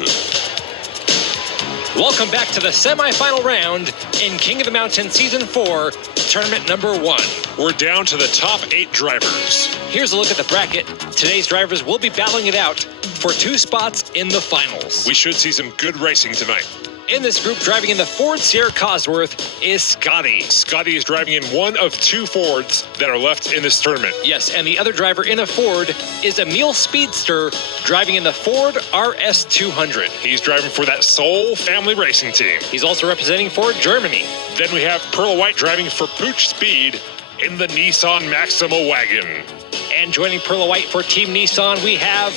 outfit. Welcome back to the semifinal round in King of the Mountain Season 4, Tournament number 1. We're down to the top 8 drivers. Here's a look at the bracket. Today's drivers will be battling it out for 2 spots in the finals. We should see some good racing tonight. In this group, driving in the Ford Sierra Cosworth is Scotty. Scotty is driving in one of 2 Fords that are left in this tournament. Yes, and the other driver in a Ford is Emil Speedster, driving in the Ford RS200. He's driving for that Soul Family Racing team. He's also representing for Germany. Then we have Pearl White driving for Pooch Speed in the Nissan Maxima wagon. And joining Pearl White for Team Nissan, we have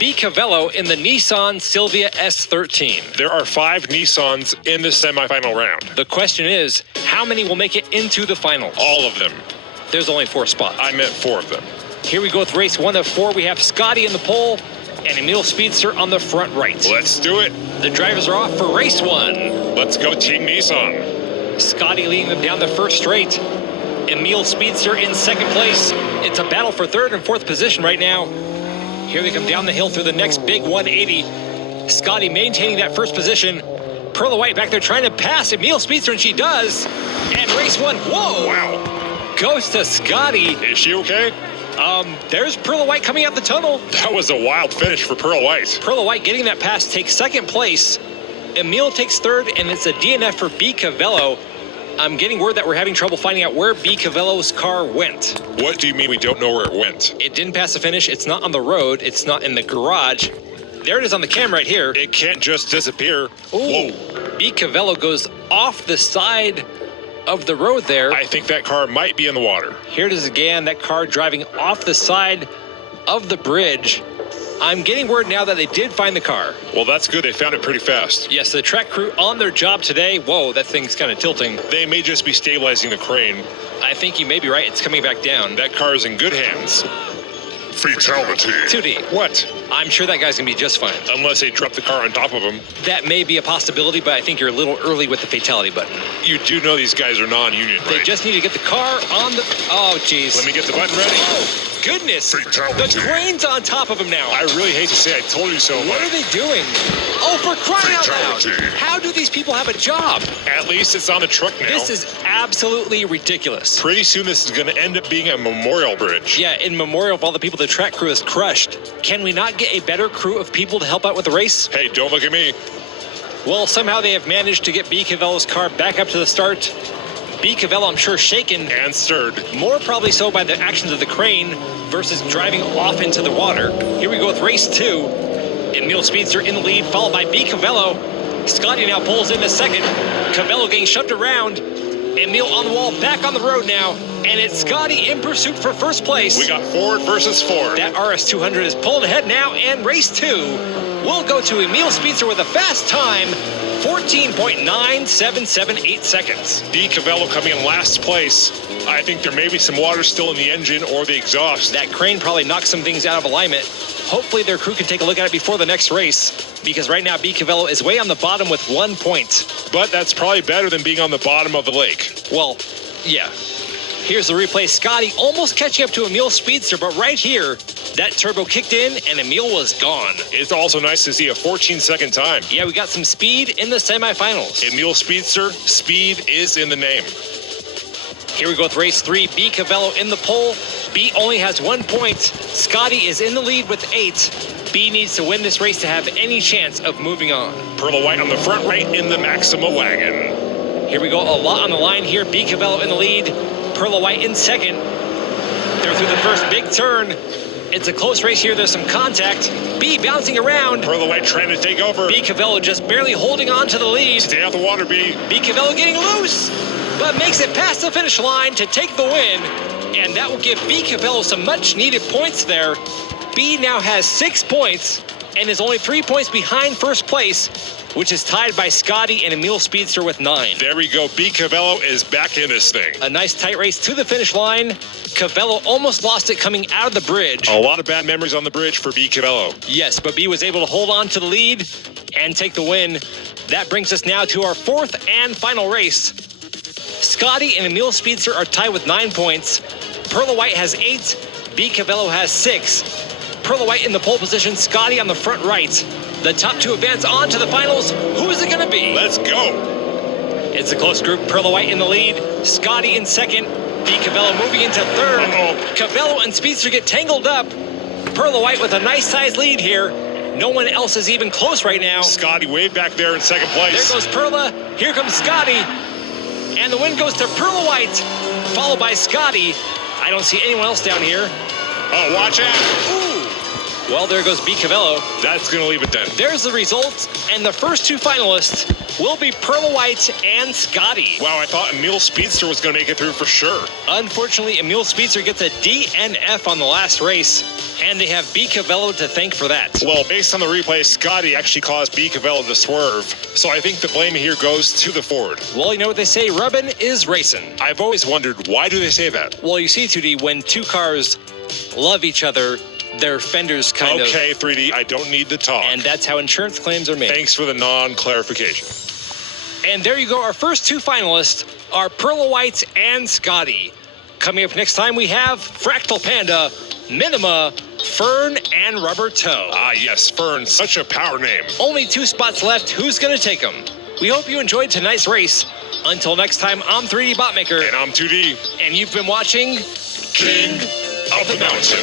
B. Cavello in the Nissan Silvia S13. There are 5 Nissans in the semifinal round. The question is, how many will make it into the finals? All of them. There's only 4 spots. I meant 4 of them. Here we go with race 1 of 4. We have Scotty in the pole and Emil Speedster on the front right. Let's do it. The drivers are off for race 1. Let's go Team Nissan. Scotty leading them down the first straight. Emil Speedster in second place. It's a battle for 3rd and 4th position right now. Here they come down the hill through the next big 180. Scotty maintaining that first position. Pearl White back there trying to pass Emil Speedster, and she does. And race 1, whoa! Wow. Goes to Scotty. Is she okay? There's Pearl White coming out the tunnel. That was a wild finish for Pearl White. Pearl White getting that pass takes second place. Emil takes 3rd, and it's a DNF for B. Cavello. I'm getting word that we're having trouble finding out where B. Cavello's car went. What do you mean we don't know where it went? It didn't pass the finish. It's not on the road. It's not in the garage. There it is on the camera right here. It can't just disappear. Ooh. Whoa. B. Cavello goes off the side of the road there. I think that car might be in the water. Here it is again, that car driving off the side of the bridge. I'm getting word now that they did find the car. Well, that's good. They found it pretty fast. Yes, the track crew on their job today. Whoa, that thing's kind of tilting. They may just be stabilizing the crane. I think you may be right. It's coming back down. That car is in good hands. Fatality. 2D. What? I'm sure that guy's going to be just fine. Unless they drop the car on top of him. That may be a possibility, but I think you're a little early with the fatality button. You do know these guys are non-union, right? They just need to get the car on the... Oh, jeez. Let me get the button ready. Oh, goodness. Fatality. The crane's on top of him now. I really hate to say I told you so, What are they doing? Oh, for crying out loud. Fatality. How do these people have a job? At least it's on the truck now. This is absolutely ridiculous. Pretty soon this is going to end up being a memorial bridge. Yeah, in memorial of all the people the track crew has crushed. Can we not get a better crew of people to help out with the race? Hey, don't look at me. Well, somehow they have managed to get B. Cavello's car back up to the start. B. Cavello, I'm sure, shaken. And stirred. More probably so by the actions of the crane versus driving off into the water. Here we go with race 2. Emil Speedster in the lead, followed by B. Cavello. Scotty now pulls into second. Cavello getting shoved around. Emil on the wall, back on the road now. And it's Scotty in pursuit for first place. We got Ford versus Ford. That RS200 is pulled ahead now, and race 2 will go to Emil Speedster with a fast time, 14.9778 seconds. D. Cavello coming in last place. I think there may be some water still in the engine or the exhaust. That crane probably knocked some things out of alignment. Hopefully their crew can take a look at it before the next race, because right now B. Cavello is way on the bottom with 1 point. But that's probably better than being on the bottom of the lake. Well, yeah. Here's the replay. Scotty almost catching up to Emil Speedster, but right here, that turbo kicked in and Emil was gone. It's also nice to see a 14-second time. Yeah, we got some speed in the semifinals. Emil Speedster, speed is in the name. Here we go with race 3. B. Cavello in the pole. B only has 1 point. Scotty is in the lead with 8. B needs to win this race to have any chance of moving on. Pearl White on the front right in the Maxima wagon. Here we go, a lot on the line here. B. Cavello in the lead. Pearl White in second. They're through the first big turn. It's a close race here. There's some contact. B bouncing around. Pearl White trying to take over. B. Cavello just barely holding on to the lead. Stay out the water, B. B. Cavello getting loose, but makes it past the finish line to take the win. And that will give B. Cavello some much needed points there. B now has 6 points and is only 3 points behind first place, which is tied by Scotty and Emil Speedster with 9. There we go. B. Cavello is back in this thing. A nice tight race to the finish line. Cavello almost lost it coming out of the bridge. A lot of bad memories on the bridge for B. Cavello. Yes, but B was able to hold on to the lead and take the win. That brings us now to our 4th and final race. Scotty and Emil Speedster are tied with 9 points. Pearl White has 8. B. Cavello has 6. Pearl White in the pole position, Scotty on the front right. The top two advance on to the finals. Who is it going to be? Let's go. It's a close group. Perla White in the lead. Scotty in second. B. Cavello moving into third. Cavello and Speedster get tangled up. Perla White with a nice size lead here. No one else is even close right now. Scotty way back there in second place. There goes Perla. Here comes Scotty. And the win goes to Perla White, followed by Scotty. I don't see anyone else down here. Oh, watch out. Ooh. Well, there goes B. Cavello. That's going to leave it then. There's the results, and the first two finalists will be Perla White and Scotty. Wow, I thought Emil Speedster was going to make it through for sure. Unfortunately, Emil Speedster gets a DNF on the last race, and they have B. Cavello to thank for that. Well, based on the replay, Scotty actually caused B. Cavello to swerve, so I think the blame here goes to the Ford. Well, you know what they say, rubbin' is racing. I've always wondered, why do they say that? Well, you see, 2D, when two cars love each other, their fenders kind of... Okay, 3D, I don't need to talk. And that's how insurance claims are made. Thanks for the non-clarification. And there you go. Our first two finalists are Perla White and Scotty. Coming up next time, we have Fractal Panda, Minima, Fern, and Rubber Toe. Ah, yes, Fern, such a power name. Only 2 spots left. Who's going to take them? We hope you enjoyed tonight's race. Until next time, I'm 3D Botmaker. And I'm 2D. And you've been watching King of the Mountain.